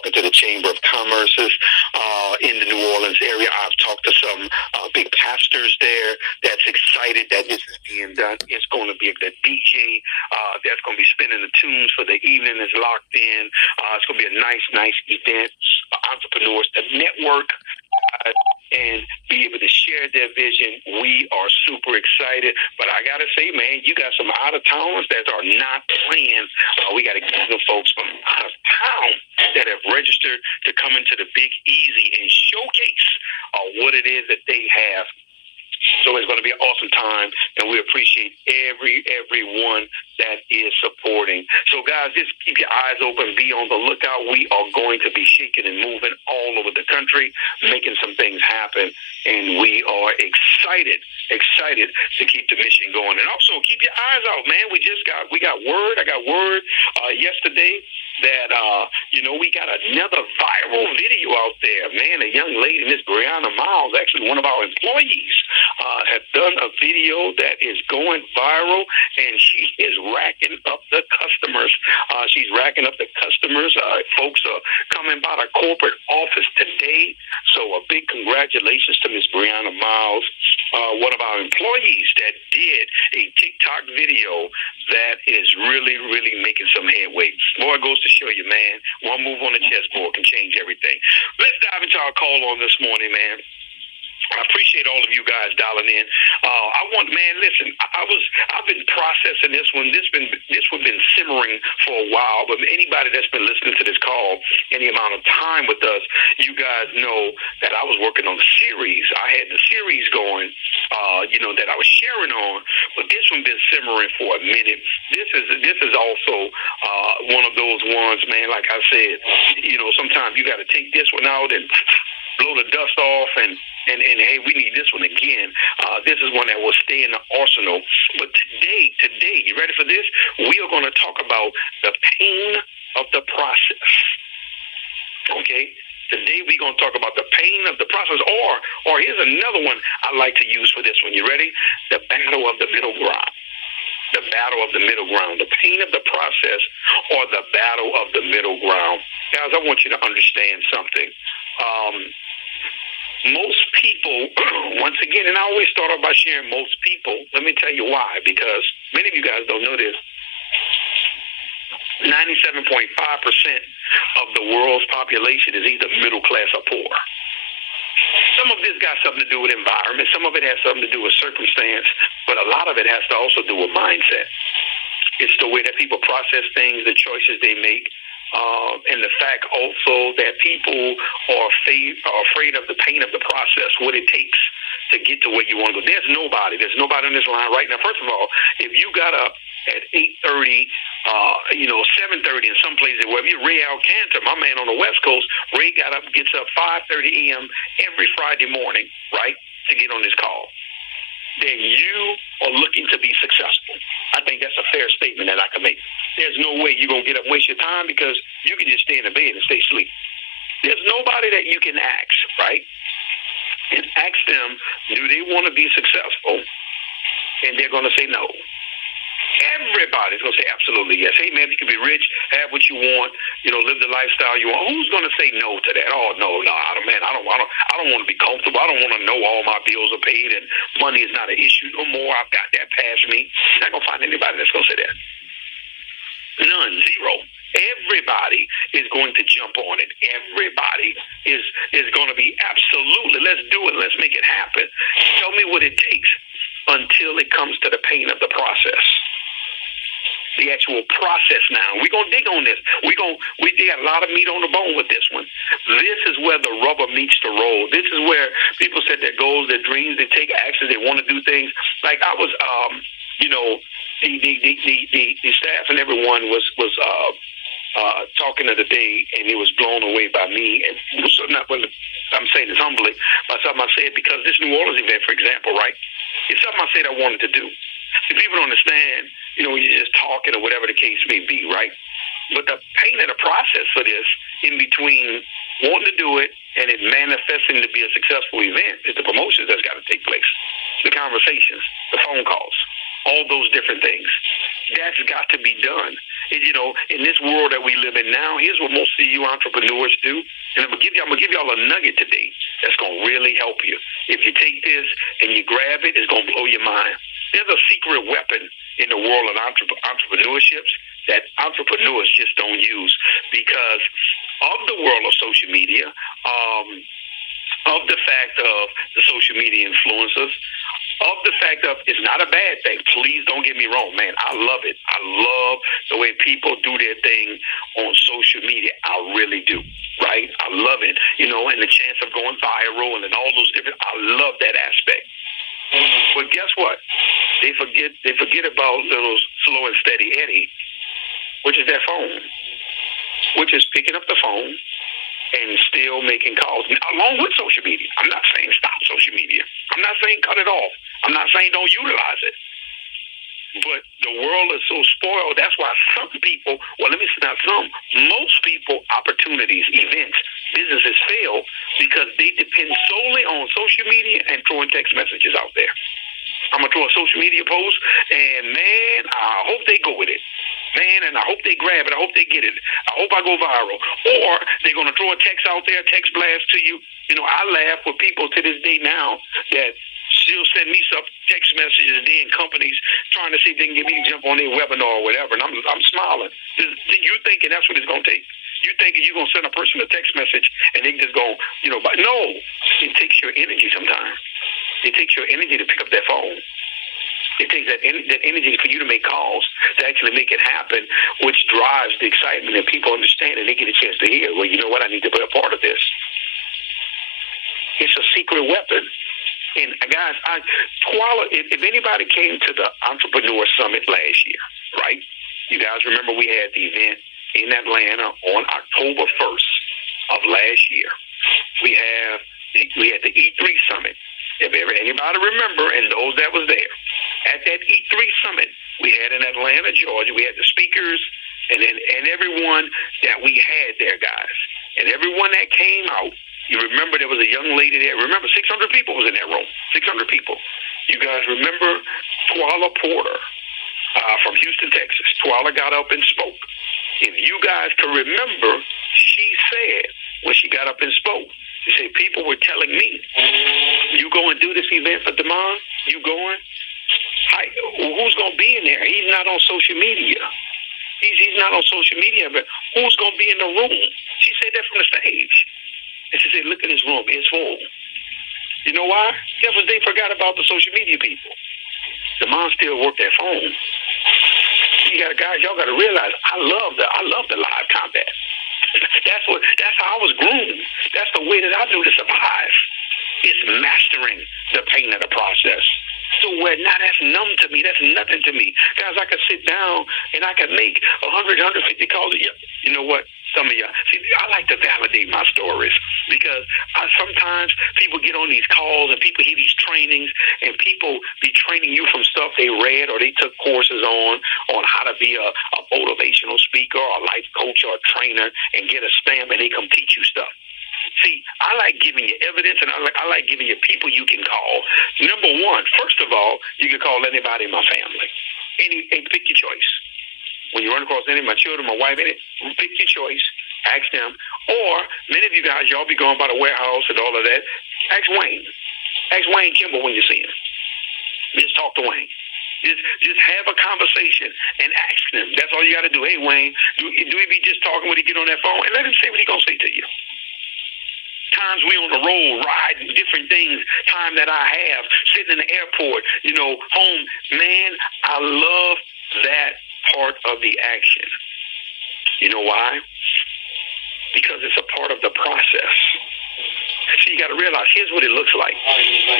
talking to the Chamber of Commerce in the New Orleans area. I've talked to some big pastors there that's excited that this is being done. It's going to be the DJ that's going to be spinning the tunes for the evening is locked in. It's going to be a nice event. Entrepreneurs to network and be able to share their vision. We are super excited. But I got to say, man, you got some out-of-towners that are not playing. We got to get some folks from out of town that have registered to come into the Big Easy and showcase what it is that they have. So it's going to be an awesome time, and we appreciate everyone that is supporting. So, guys, just keep your eyes open. Be on the lookout. We are going to be shaking and moving all over the country, making some things happen, and we are excited to keep the mission going. And also, keep your eyes out, man. We got word. I got word yesterday that, we got another viral video out there. Man, a young lady, Miss Brianna Miles, actually one of our employees, has done a video that is going viral, and she is racking up the customers. She's racking up the customers. Folks are coming by the corporate office today. So a big congratulations to Miss Brianna Miles, one of our employees that did a TikTok video that is really making some headway. Boy, it goes to show you, man, one move on the chessboard can change everything. Let's dive into our call on this morning, man. I appreciate all of you guys dialing in. Listen, I've been processing this one. This one been simmering for a while, but anybody that's been listening to this call any amount of time with us, you guys know that I was working on a series. I had the series going, that I was sharing on, but this one been simmering for a minute. This is also one of those ones, man, like I said, sometimes you got to take this one out and blow the dust off and hey, we need this one again. This is one that will stay in the arsenal. But today, you ready for this? We are going to talk about the pain of the process. Okay? Today we're going to talk about the pain of the process. Or here's another one I like to use for this one. You ready? The battle of the middle ground. The battle of the middle ground. The pain of the process or the battle of the middle ground. Guys, I want you to understand something. Most people, once again, and I always start off by sharing most people. Let me tell you why, because many of you guys don't know this. 97.5% of the world's population is either middle class or poor. Some of this got something to do with environment. Some of it has something to do with circumstance, but a lot of it has to also do with mindset. It's the way that people process things, the choices they make, and the fact also that people are afraid of the pain of the process, what it takes to get to where you want to go. There's nobody on this line right now. First of all, if you got up at 8:30, 7:30 in some places, wherever you Ray Alcantar, my man on the West Coast, Ray gets up 5:30 a.m. every Friday morning, right, to get on this call. Then you are looking to be successful. I think that's a fair statement that I can make. There's no way you're going to get up and waste your time because you can just stay in the bed and stay asleep. There's nobody that you can ask, right? And ask them, do they want to be successful? And they're going to say no. Everybody's going to say absolutely yes. Hey, man, you can be rich, have what you want, live the lifestyle you want. Who's going to say no to that? Oh, no, man, I don't want to be comfortable. I don't want to know all my bills are paid and money is not an issue no more. I've got that past me. You're not going to find anybody that's going to say that. None, zero. Everybody is going to jump on it. Everybody is going to be absolutely, let's do it. Let's make it happen. Tell me what it takes until it comes to the pain of the process. The actual process now. We're going to dig on this. We got a lot of meat on the bone with this one. This is where the rubber meets the road. This is where people set their goals, their dreams, they take actions, they want to do things. Like I was, the staff and everyone was talking the other day, and it was blown away by me. And so I'm saying this humbly, but something I said because this New Orleans event, for example, right? It's something I said I wanted to do. And people don't understand, when you're just talking or whatever the case may be, right? But the pain of the process for this, in between wanting to do it and it manifesting to be a successful event, is the promotions that's got to take place, the conversations, the phone calls, all those different things. That's got to be done. in this world that we live in now, here's what most of you entrepreneurs do. And I'm gonna give y'all a nugget today that's gonna really help you. If you take this and you grab it, it's gonna blow your mind. There's a secret weapon in the world of entrepreneurships that entrepreneurs just don't use because of the world of social media, of the fact of the social media influencers, of the fact of it's not a bad thing. Please don't get me wrong, man. I love it. I love the way people do their thing on social media. I really do, right? I love it, and the chance of going viral and all those different. I love that aspect. But guess what? They forget about little slow and steady Eddie, which is their phone, which is picking up the phone and still making calls, along with social media. I'm not saying stop social media. I'm not saying cut it off. I'm not saying don't utilize it. But the world is so spoiled. That's why some people, most people, opportunities, events, businesses fail because they depend solely on social media and throwing text messages out there. I'm going to throw a social media post, and, man, I hope they go with it. Man, and I hope they grab it. I hope they get it. I hope I go viral. Or they're going to throw a text out there, text blast to you. I laugh with people to this day now that still send me some text messages and companies trying to see if they can get me to jump on their webinar or whatever. And I'm smiling. You thinking that's what it's going to take. You thinking you're going to send a person a text message and they just go, but no, it takes your energy sometimes. It takes your energy to pick up that phone. It takes that energy for you to make calls, to actually make it happen, which drives the excitement that people understand and they get a chance to hear, well, you know what, I need to be a part of this. It's a secret weapon. And guys, if anybody came to the Entrepreneur Summit last year, right? You guys remember we had the event in Atlanta on October 1st of last year. We had the E3 Summit. If anybody remember, and those that was there, at that E3 Summit, we had in Atlanta, Georgia, we had the speakers and everyone that we had there, guys. And everyone that came out, you remember there was a young lady there. Remember, 600 people was in that room, 600 people. You guys remember Twala Porter from Houston, Texas. Twala got up and spoke. If you guys can remember, she said when she got up and spoke, she said, people were telling me, you go and do this event for Damon? You going? Who's going to be in there? He's not on social media. He's not on social media, but who's going to be in the room? She said that from the stage. And she said, look at this room. It's full. You know why? Guess what? They forgot about the social media people. Damon still worked that phone. Guys, y'all got to realize, I love the live combat. That's how I was groomed. That's the way that I do to survive. It's mastering the pain of the process. So now that's numb to me. That's nothing to me. Guys, I could sit down and I could make 100, 150 calls. You know what? Some of y'all, see, I like to validate my stories because sometimes people get on these calls and people hear these trainings and people be training you from stuff they read or they took courses on how to be a motivational speaker or a life coach or a trainer and get a stamp and they come teach you stuff. See, I like giving you evidence and I like giving you people you can call. Number one, first of all, you can call anybody in my family. Pick your choice. When you run across any of my children, my wife, pick your choice. Ask them. Or many of you guys, y'all be going by the warehouse and all of that. Ask Wayne. Ask Wayne Kimball when you see him. Just talk to Wayne. Just have a conversation and ask him. That's all you got to do. Hey, Wayne, do he be just talking when he get on that phone? And let him say what he going to say to you. Times we on the road, riding different things, time that I have, sitting in the airport, home. Man, I love that part of the action. You know why? Because it's a part of the process. So you got to realize, here's what it looks like.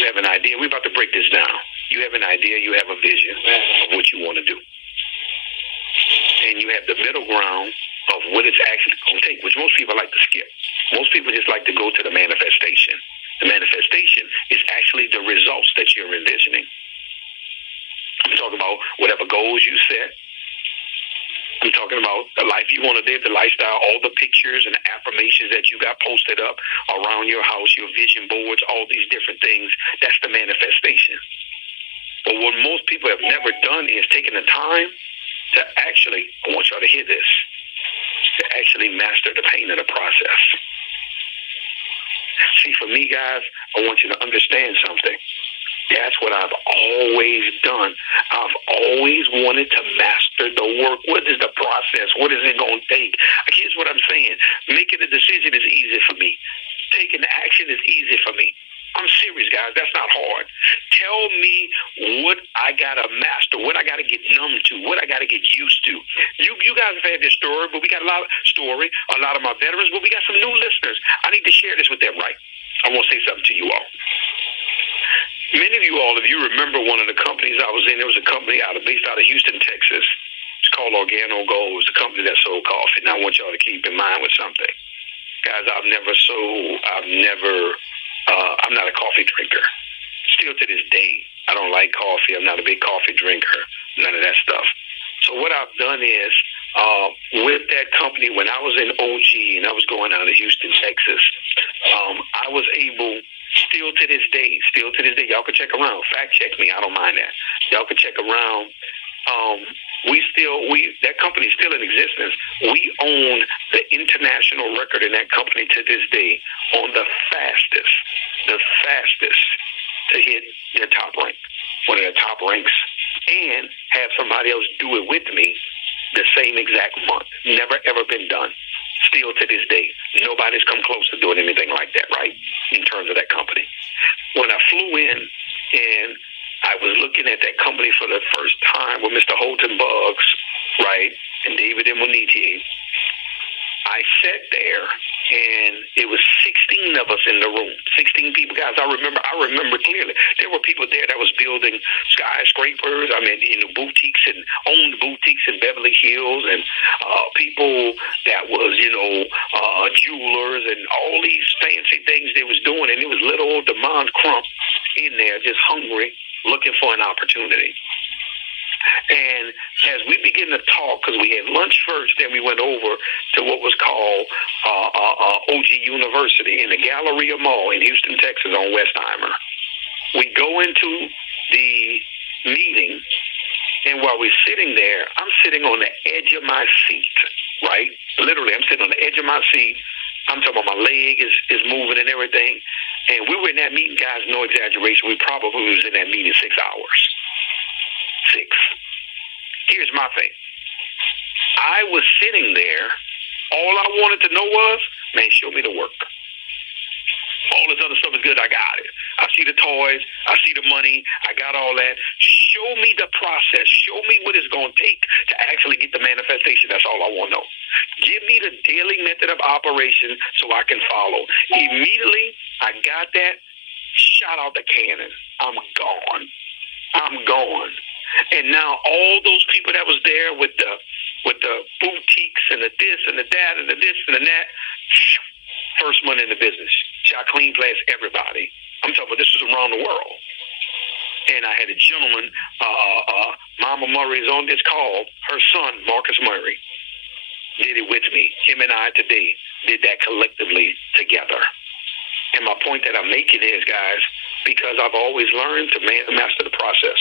You have an idea. We're about to break this down. You have an idea. You have a vision of what you want to do. And you have the middle ground of what it's actually going to take, which most people like to skip. Most people just like to go to the manifestation. The manifestation is actually the results that you're envisioning. I'm talking about whatever goals you set. I'm talking about the life you want to live, the lifestyle, all the pictures and affirmations that you got posted up around your house, your vision boards, all these different things. That's the manifestation. But what most people have never done is taken the time to actually, I want y'all to hear this, to actually master the pain of the process. See, for me, guys, I want you to understand something. That's what I've always done. I've always wanted to master the work. What is the process? What is it going to take? Here's what I'm saying. Making a decision is easy for me. Taking action is easy for me. I'm serious, guys. That's not hard. Tell me what I got to master, what I got to get numb to, what I got to get used to. You guys have had this story, but we got a lot of my veterans, but we got some new listeners. I need to share this with them, right? I want to say something to you all. Many of you all, if you remember one of the companies I was in, there was a company based out of Houston, Texas. It's called Organo Gold. It's a company that sold coffee. Now I want y'all to keep in mind with something. Guys, I'm not a coffee drinker. Still to this day, I don't like coffee. I'm not a big coffee drinker. None of that stuff. So what I've done is, with that company, when I was in OG and I was going out of Houston, Texas, I was able, still to this day, y'all can check around. Fact check me. I don't mind that. Y'all can check around. That company is still in existence. We own the international record in that company to this day on the fastest to hit their top rank, one of the top ranks, and have somebody else do it with me the same exact month. Never ever been done. Still to this day, nobody's come close to doing anything like that, right? In terms of that company. When I flew in and I was looking at that company for the first time with Mr. Holton Buggs, right, and David Emoniti, I sat there, and it was 16 of us in the room, 16 people. Guys, I remember clearly. There were people there that was building skyscrapers, boutiques and owned boutiques in Beverly Hills, and people that was, jewelers and all these fancy things they was doing, and it was little old Demond Crump in there just hungry, looking for an opportunity. And as we began to talk, because we had lunch first, then we went over to what was called OG University in the Galleria Mall in Houston, Texas on Westheimer. We go into the meeting, and while we're sitting there, I'm sitting on the edge of my seat, right? Literally, I'm sitting on the edge of my seat. I'm talking about my leg is moving and everything. And we were in that meeting, guys, no exaggeration. We probably was in that meeting 6 hours. 6. Here's my thing. I was sitting there. All I wanted to know was, man, show me the work. All this other stuff is good. I got it. I see the toys. I see the money. I got all that. Show me the process. Show me what it's going to take to actually get the manifestation. That's all I want to know. Give me the daily method of operation so I can follow. Immediately, I got that. Shot out the cannon. I'm gone. And now all those people that was there with the boutiques and the this and the that and the this and the that, first money in the business. Shot clean past everybody. I'm talking about this was around the world. And I had a gentleman, Mama Murray is on this call. Her son, Marcus Murray, did it with me. Him and I today did that collectively together. And my point that I'm making is, guys, because I've always learned to master the process.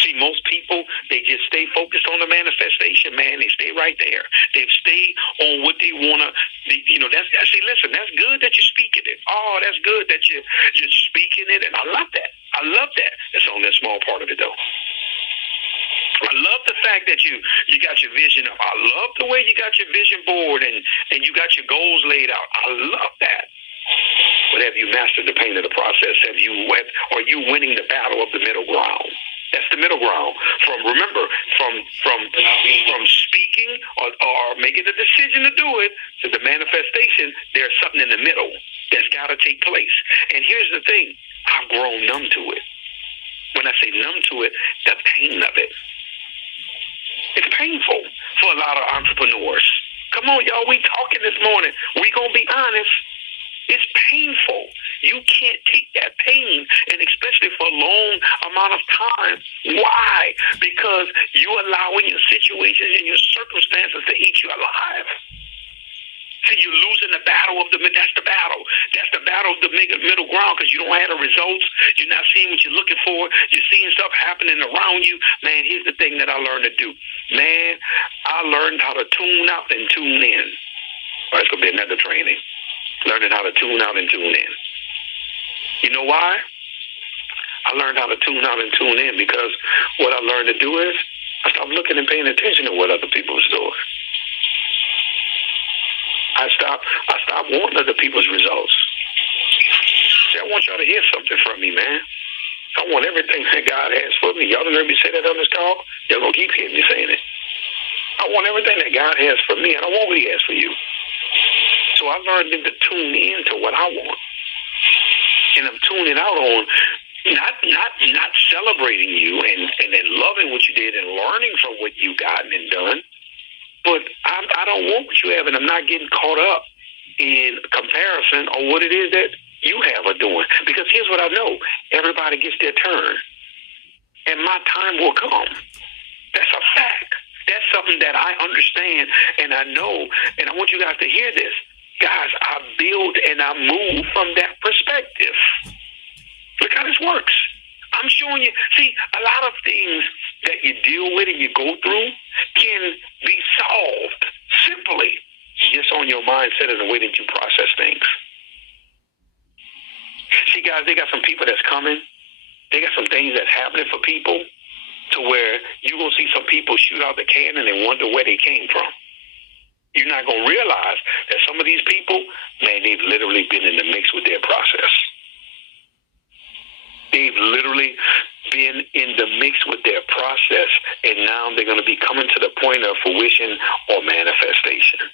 See, most people, they just stay focused on the manifestation, man. They stay right there. They stay on what they want to, listen, that's good that you're speaking it. Oh, that's good that you're speaking it, and I love that. That's only a small part of it, though. I love the fact that you got your vision up. I love the way you got your vision board and you got your goals laid out. I love that. But have you mastered the pain of the process? Are you winning the battle of the middle ground? That's the middle ground. From speaking or making the decision to do it to the manifestation, there's something in the middle that's got to take place. And here's the thing. I've grown numb to it. When I say numb to it, the pain of it. It's painful for a lot of entrepreneurs. Come on, y'all. We talking this morning. We going to be honest. It's painful. You can't take that pain, and especially for a long amount of time. Why? Because you're allowing your situations and your circumstances to eat you alive. See, you're losing the battle of that's the battle. That's the battle of the middle ground because you don't have the results. You're not seeing what you're looking for. You're seeing stuff happening around you. Man, here's the thing that I learned to do. Man, I learned how to tune out and tune in. Well, that's going to be another training. Learning how to tune out and tune in. You know why? I learned how to tune out and tune in because what I learned to do is I stopped looking and paying attention to what other people was doing. I stopped wanting other people's results. See, I want y'all to hear something from me, man. I want everything that God has for me. Y'all done heard me say that on this call? Y'all gonna keep hearing me saying it. I want everything that God has for me, and I want what He has for you. So I learned to tune in to what I want. And I'm tuning out on not celebrating you and then loving what you did and learning from what you gotten and done. But I don't want what you have, and I'm not getting caught up in comparison on what it is that you have or doing. Because here's what I know. Everybody gets their turn. And my time will come. That's a fact. That's something that I understand and I know. And I want you guys to hear this. Guys, I build and I move from that perspective. Look how this works. I'm showing you. See, a lot of things that you deal with and you go through can be solved simply just on your mindset and the way that you process things. See, guys, they got some people that's coming. They got some things that's happening for people to where you're going to see some people shoot out the cannon and wonder where they came from. You're not going to realize that some of these people, man, they've literally been in the mix with their process. They've literally been in the mix with their process, and now they're going to be coming to the point of fruition or manifestation.